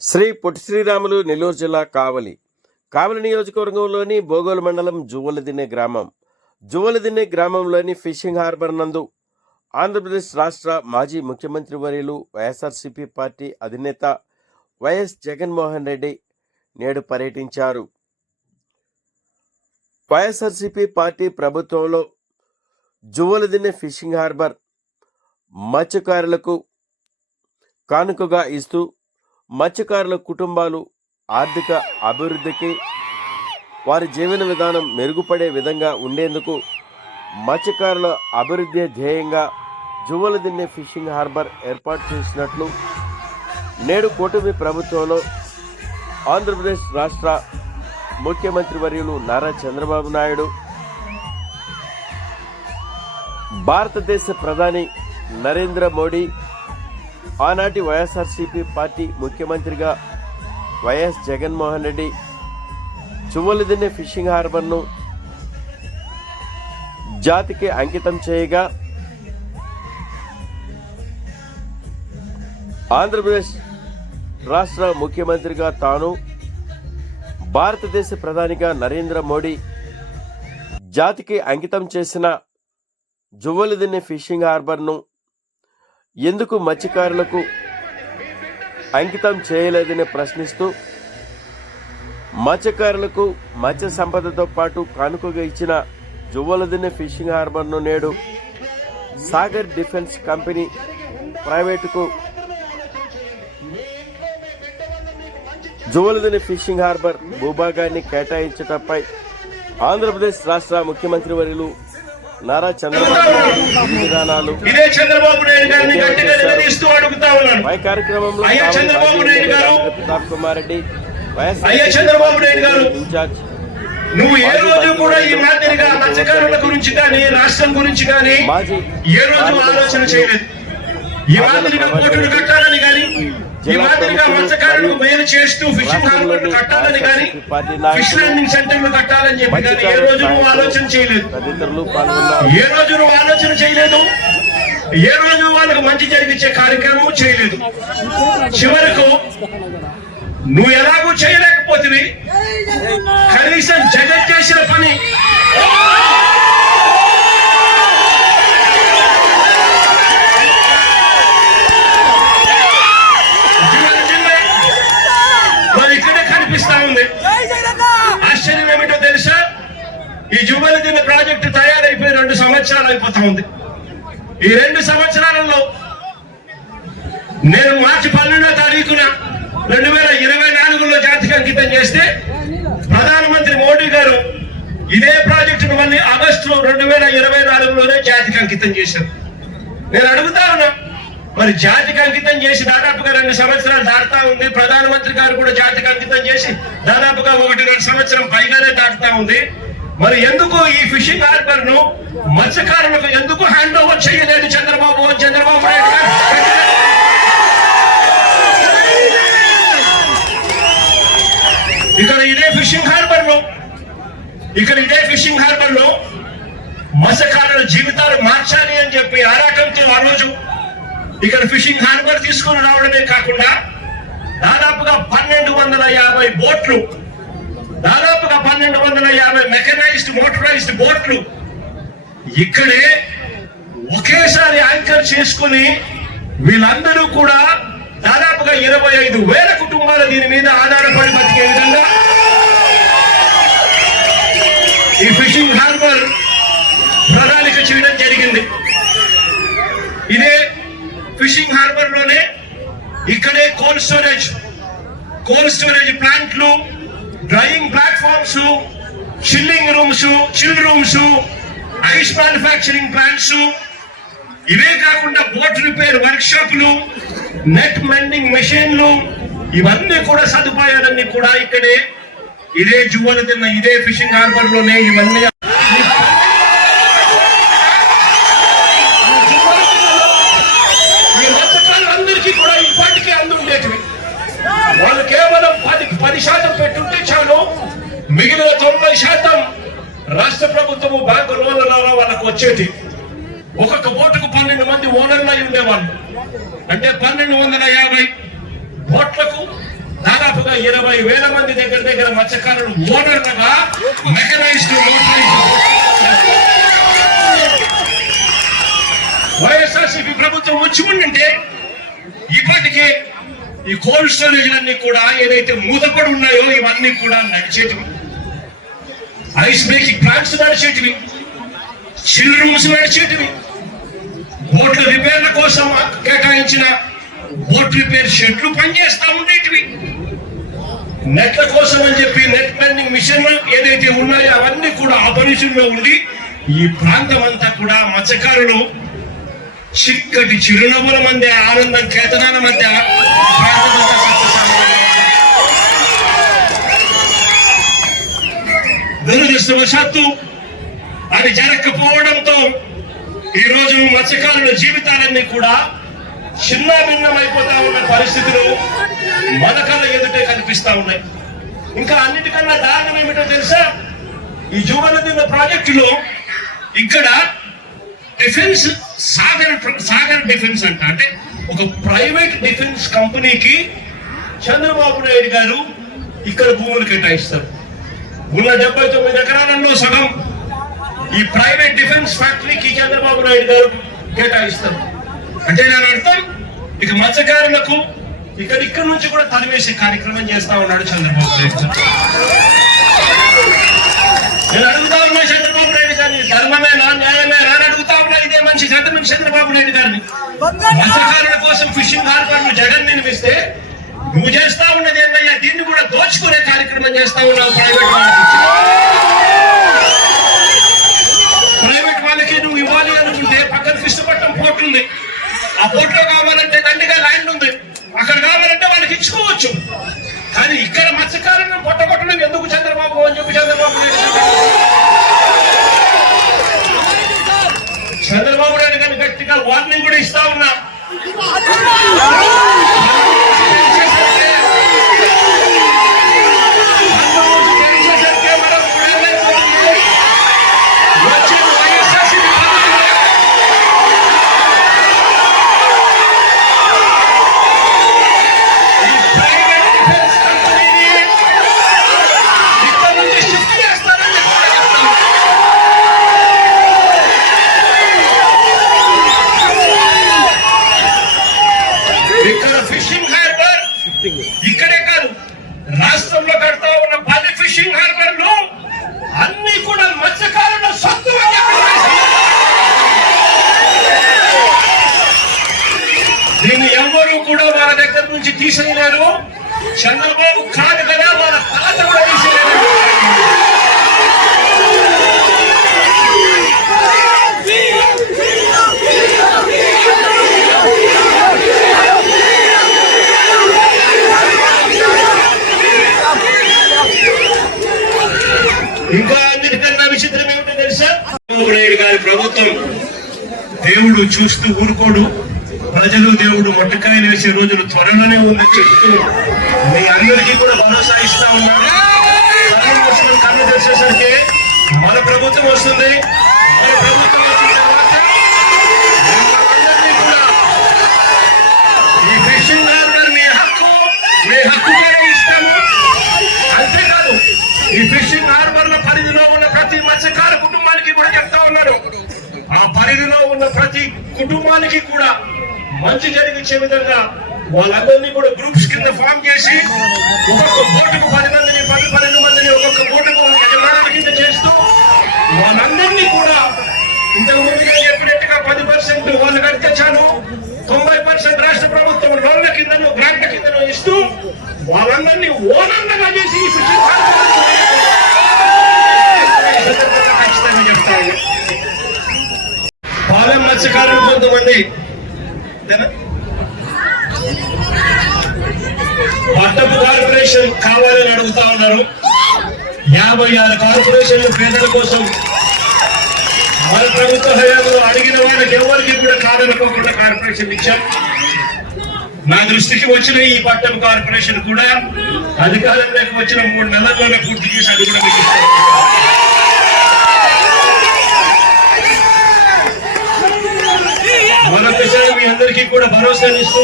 శ్రీ పొట్టి శ్రీరాములు నెల్లూరు జిల్లా కావలి నియోజకవర్గంలోని బోగోలు మండలం జువ్వలదిన్నె గ్రామంలోని ఫిషింగ్ హార్బర్ నందు ఆంధ్రప్రదేశ్ రాష్ట్ర మాజీ ముఖ్యమంత్రి వర్యులు వైఎస్ఆర్సీపీ పార్టీ అధినేత వైఎస్ జగన్మోహన్ రెడ్డి నేడు పర్యటించారు. వైఎస్ఆర్సీపీ పార్టీ ప్రభుత్వంలో జువ్వలదిన్నె ఫిషింగ్ హార్బర్ మత్స్యకారులకు కానుకగా ఇస్తూ మత్స్యకారుల కుటుంబాలు ఆర్థిక అభివృద్ధికి, వారి జీవన విధానం మెరుగుపడే విధంగా ఉండేందుకు మత్స్యకారుల అభివృద్ధి ధ్యేయంగా జువ్వలదిన్నె ఫిషింగ్ హార్బర్ ఏర్పాటు చేసినట్లు నేడు కూటమి ప్రభుత్వంలో ఆంధ్రప్రదేశ్ రాష్ట్ర ముఖ్యమంత్రి వర్యులు నారా చంద్రబాబు నాయుడు, భారతదేశ ప్రధాని నరేంద్ర మోడీ, ఆనాటి వైఎస్ఆర్సీపీ పార్టీ ముఖ్యమంత్రిగా వైఎస్ జగన్మోహన్ రెడ్డి జువ్వలదిన్నె ఫిషింగ్ హార్బర్ను జాతికి అంకితం చేయగా, ఆంధ్రప్రదేశ్ రాష్ట్ర ముఖ్యమంత్రిగా తాను, భారతదేశ ప్రధానిగా నరేంద్ర మోడీ జాతికి అంకితం చేసిన జువ్వలదిన్నె ఫిషింగ్ హార్బర్ను ఎందుకు మత్స్యకారులకు అంకితం చేయలేదని ప్రశ్నిస్తూ మత్స్యకారులకు మత్స్య సంపదతో పాటు కానుకగా ఇచ్చిన జువ్వలదిన్నె ఫిషింగ్ హార్బర్ను నేడు సాగర్ డిఫెన్స్ కంపెనీ ప్రైవేటుకు జువ్వలదిన్నె ఫిషింగ్ హార్బర్ భూభాగాన్ని కేటాయించడంపై ఆంధ్రప్రదేశ్ రాష్ట్ర ముఖ్యమంత్రి వర్యులు నారా చంద్రబాబు నాయుడు విధానాలు పై కార్యక్రమంలో ప్రతాప్ కుమార్ రెడ్డి ఇన్ఛార్జ్ నువ్వు ఏ రోజు కూడా ఈ మాదిరిగా మత్స్యకారుల గురించి కానీ రాష్ట్రం గురించి కానీ ఏ రోజు ఆలోచన చేయలేదు. ఈ మాదిరిగా పోటీలు కట్టాలని కానీ, ఈ మాదిరిగా మత్స్యకారులకు మేలు చేస్తూ ఫిషింగ్ హార్బర్లు కట్టాలని కానీ, ఫిష్ ల్యాండింగ్ సెంటర్లు కట్టాలని చెప్పి కానీ ఏ రోజు నువ్వు ఆలోచన చేయలేదు. ఏ రోజు నువ్వు ఆలోచన చేయలేదు. ఏ రోజు వాళ్ళకు మంచి జరిపించే కార్యక్రమం చేయలేదు. చివరకు నువ్వు ఎలాగూ చేయలేకపోతుంది. కనీసం జగన్ చేసిన పని మరి ఇక్కడే కనిపిస్తా ఉంది. ఆశ్చర్యం ఏమిటో తెలుసా? ఈ జువ్వలదిన్నె ప్రాజెక్టు తయారైపోయి 2 సంవత్సరాలు అయిపోతా ఉంది. ఈ 2 సంవత్సరాలలో నేను మార్చి 12వ తారీఖున 2024లో జాతికి అంకితం చేస్తే, ప్రధానమంత్రి మోడీ గారు ఇదే ప్రాజెక్టును మళ్ళీ ఆగస్టులో 2024లోనే జాతికి అంకితం చేశారు. నేను అడుగుతా ఉన్నా, మరి జాతికి అంకితం చేసి దాదాపుగా 2 సంవత్సరాలు దాటుతా ఉంది. ప్రధానమంత్రి గారు కూడా జాతికి అంకితం చేసి దాదాపుగా 1-2 సంవత్సరం పైగానే దాటుతా ఉంది. మరి ఎందుకు ఈ ఫిషింగ్ హార్బర్ ను మత్స్యకారులకు ఎందుకు హ్యాండ్ ఓవర్ చేయలేదు చంద్రబాబు నాయుడు గారు? ఇక్కడ ఇదే ఫిషింగ్ హార్బర్ లో మత్స్యకారుల జీవితాలు మార్చాలి అని చెప్పి ఆరాటంతో ఆ రోజు ఇక్కడ ఫిషింగ్ హార్బర్ తీసుకుని రావడమే కాకుండా దాదాపుగా 1250 బోట్లు, దాదాపుగా 1250 మెకనైజ్డ్ మోటరైజ్డ్ బోట్లు ఇక్కడే ఒకేసారి యాంకర్ చేసుకుని వీళ్ళందరూ కూడా దాదాపుగా 25,000 కుటుంబాలు దీని మీద ఆధారపడి బతికే విధంగా ఈ ఫిషింగ్ హార్బర్ ప్రణాళిక చేయడం జరిగింది. ఇదే ఫిషింగ్ హార్బర్ లోనే ఇక్కడే కోల్డ్ స్టోరేజ్ ప్లాంట్లు, drying platforms, chill rooms, ice manufacturing plants, ఇవే కాకుండా బోట్ రిపేర్ వర్క్ షాపులు, నెట్ మెండింగ్ మెషిన్లు, ఇవన్నీ కూడా సదుపాయాలన్నీ కూడా ఇక్కడే ఇదే జువ్వలదిన్నె ఇదే ఫిషింగ్ హార్బర్ లోనే ఇవన్నీ ఈ మత్స్యకారులందరికీ కూడా ఇప్పటికే అందుండేటివి. వాళ్ళు కేవలం 10% పెట్టుంటే చాలు, మిగిలిన 90% రాష్ట్ర ప్రభుత్వము బ్యాంకు లోన్ల ద్వారా వాళ్ళకు వచ్చేటి. ఒక్కొక్క బోటుకు 12 మంది ఓనర్లు అయి ఉండేవాళ్ళు. అంటే 1250 బోట్లకు దాదాపుగా 20,000 మంది దగ్గర మత్స్యకారులు ఓనర్లుగా మెకనైజ్డ్ వైఎస్ఆర్సీపీ ప్రభుత్వం వచ్చి ఉండింటే ఇప్పటికే ఈ కోల్డ్ స్టోరేజ్లన్నీ కూడా ఏదైతే మూతపడి ఉన్నాయో ఇవన్నీ కూడా నడిచేటివి, ఐస్ బ్రేకింగ్ ప్లాంట్స్ నడిచేటివి, చిల్ రూమ్స్ నడిచేటివి, బోట్ల రిపేర్ల కోసం కేటాయించిన బోట్ రిపేర్ షెడ్లు పనిచేస్తా ఉండేటివి, నెట్ల కోసం అని చెప్పి నెట్ మెండింగ్ మిషన్లు ఏదైతే ఉన్నాయో అవన్నీ కూడా ఆపరేషన్ లో ఉండి ఈ ప్రాంతం అంతా కూడా మత్స్యకారులు చిక్కటి చిరునవ్వుల మధ్య ఆనందం కేతనాల మధ్య దురదృష్టవశాత్తు అది జరగకపోవడంతో ఈరోజు మత్స్యకారుల జీవితాలన్నీ కూడా చిన్న భిన్నమైపోతా ఉన్న పరిస్థితులు మన కళ్ళ ఎదుటే కనిపిస్తా ఉన్నాయి. ఇంకా అన్నిటికన్నా దారుణం ఏమిటో తెలుసా, ఈ జూవనదిన్న ప్రాజెక్టులో ఇక్కడ డిఫెన్స్ సాగర్ డిఫెన్స్ అంటే ఒక ప్రైవేట్ డిఫెన్స్ కంపెనీకి చంద్రబాబు నాయుడు గారు ఇక్కడ భూములు కేటాయిస్తారు. ఉన్న 79 ఎకరాలలో సగం ఈ ప్రైవేట్ డిఫెన్స్ ఫ్యాక్టరీకి చంద్రబాబు నాయుడు గారు కేటాయిస్తారు. అంటే నేను అర్థం ఇక మత్స్యకారులకు ఇక్కడ నుంచి కూడా తరివేసే కార్యక్రమం చేస్తా ఉన్నాడు చంద్రబాబు నాయుడు గారు. నేను అడుగుతా ఉన్నా చంద్రబాబు నాయుడు గారిని, ధర్మమేనా న్యాయమేనా అని అడుగుతా ఉన్నా ఇదే మనిషి చంద్రబాబు నాయుడు గారిని. మత్స్యకారుల కోసం ఫిషింగ్ హార్బర్లు జగన్ నిర్మిస్తే నువ్వు చేస్తా ఉన్నది ఏంటయ్యా, దీన్ని కూడా దోచుకునే కార్యక్రమం చేస్తా ఉన్నావు. ప్రైవేట్ వాళ్ళకి నువ్వు ఇవ్వాలి అనుకుంటే పక్కన కృష్ణపట్నం పోర్ట్ ఉంది, ఆ పోర్ట్ లో కావాలంటే దండిగా ల్యాండ్ ఉంది, అక్కడ కావాలంటే వాళ్ళకి ఇచ్చుకోవచ్చు. కానీ ఇక్కడ మత్స్యకారులను పొట్టగొట్టడం ఎందుకు చంద్రబాబు అని చెప్పి చంద్రబాబు నాయుడు గారిని గట్టిగా వార్నింగ్ కూడా ఇస్తా ఉన్నా. ఇక్కడే కాదు, రాష్ట్రంలో కడతా ఉన్న 10 ఫిషింగ్ హార్బర్లు అన్ని కూడా మత్స్యకారుల సొత్తు. దీన్ని ఎవరు కూడా వాళ్ళ దగ్గర నుంచి తీసేయలేరు. చంద్రబాబు కాదు కదా, వాళ్ళ తాత కూడా తీసేయలేరు. ఇంకా అన్నిటికన్నా విచిత్రం ఏమిటో తెలుసా, చంద్రబాబు నాయుడు గారి ప్రభుత్వం దేవుడు చూస్తూ ఊరుకోడు, ప్రజలు దేవుడు మొట్టకాయలు వేసే రోజులు త్వరలోనే ఉందని చెప్తూ మీ అందరికీ కూడా భరోసా ఇస్తా ఉన్నాడు. కళ్ళు తెరిచేసరికి మన ప్రభుత్వం వస్తుంది. మన ప్రభుత్వం వచ్చిన తర్వాత కూడా ఈ ఫిషింగ్ హార్బర్ మీ హక్కుగానే ఇస్తాము. అంతేకాదు, ఈ ఫిషింగ్ హార్బర్ల పరిధిలో ఉన్న ప్రతి మత్స్యకార కుటుంబానికి కూడా చెప్తా ఉన్నాడు, ఆ పరిధిలో ఉన్న ప్రతి కుటుంబానికి కూడా మంచి జరిగించే విధంగా వాళ్ళందరినీ కూడా గ్రూప్స్ కింద ఫామ్ చేసి ఒక్కొక్క బోటుకు 10 మందిని 12 మందిని ఒక్కొక్క బోటుకు యజమానుల కింద చేస్తూ వాళ్ళందరినీ కూడా ఇంతకు ముందుగా చెప్పినట్టుగా 10% వాళ్ళు కడితే చాలు, 90% రాష్ట్ర ప్రభుత్వం లోన్ల కిందను గ్రాంట్ల కిందను ఇస్తూ వాళ్ళందరినీ ఓనందగా చేసి ఖచ్చితంగా చెప్తాను. పాలెం మత్స్యకారులు కొంతమంది పట్టపు కార్పొరేషన్ కావాలని అడుగుతా ఉన్నారు. 56 కార్పొరేషన్లు పేదల కోసం మన ప్రభుత్వ హయాంలో అడిగిన వాళ్ళకి ఎవరికి కూడా కాదనుకోకుండా కార్పొరేషన్ ఇచ్చాం. నా దృష్టికి వచ్చిన ఈ పట్టణ కార్పొరేషన్ కూడా అధికారంలోకి వచ్చిన 3 నెలల్లోనే పూర్తి చేసి అది కూడా మీకు మరొకసారి మీ అందరికీ కూడా భరోసానిస్తూ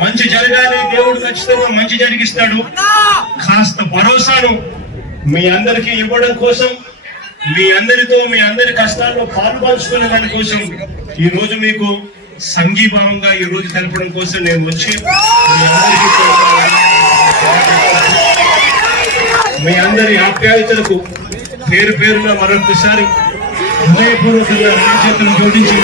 మంచి జరగాలి, దేవుడు ఖచ్చితంగా మంచి జరిగిస్తాడు. కాస్త భరోసాను మీ అందరికీ ఇవ్వడం కోసం, మీ అందరి కష్టాల్లో పాలు పంచుకునే దాని కోసం ఈ రోజు మీకు సంఘీభావంగా ఈ రోజు తెలపడం కోసం నేను వచ్చి మీ అందరి ఆప్యాయతలకు పేరు పేరున మరొకసారి హృదయపూర్వకంగా చేతులు జోడించి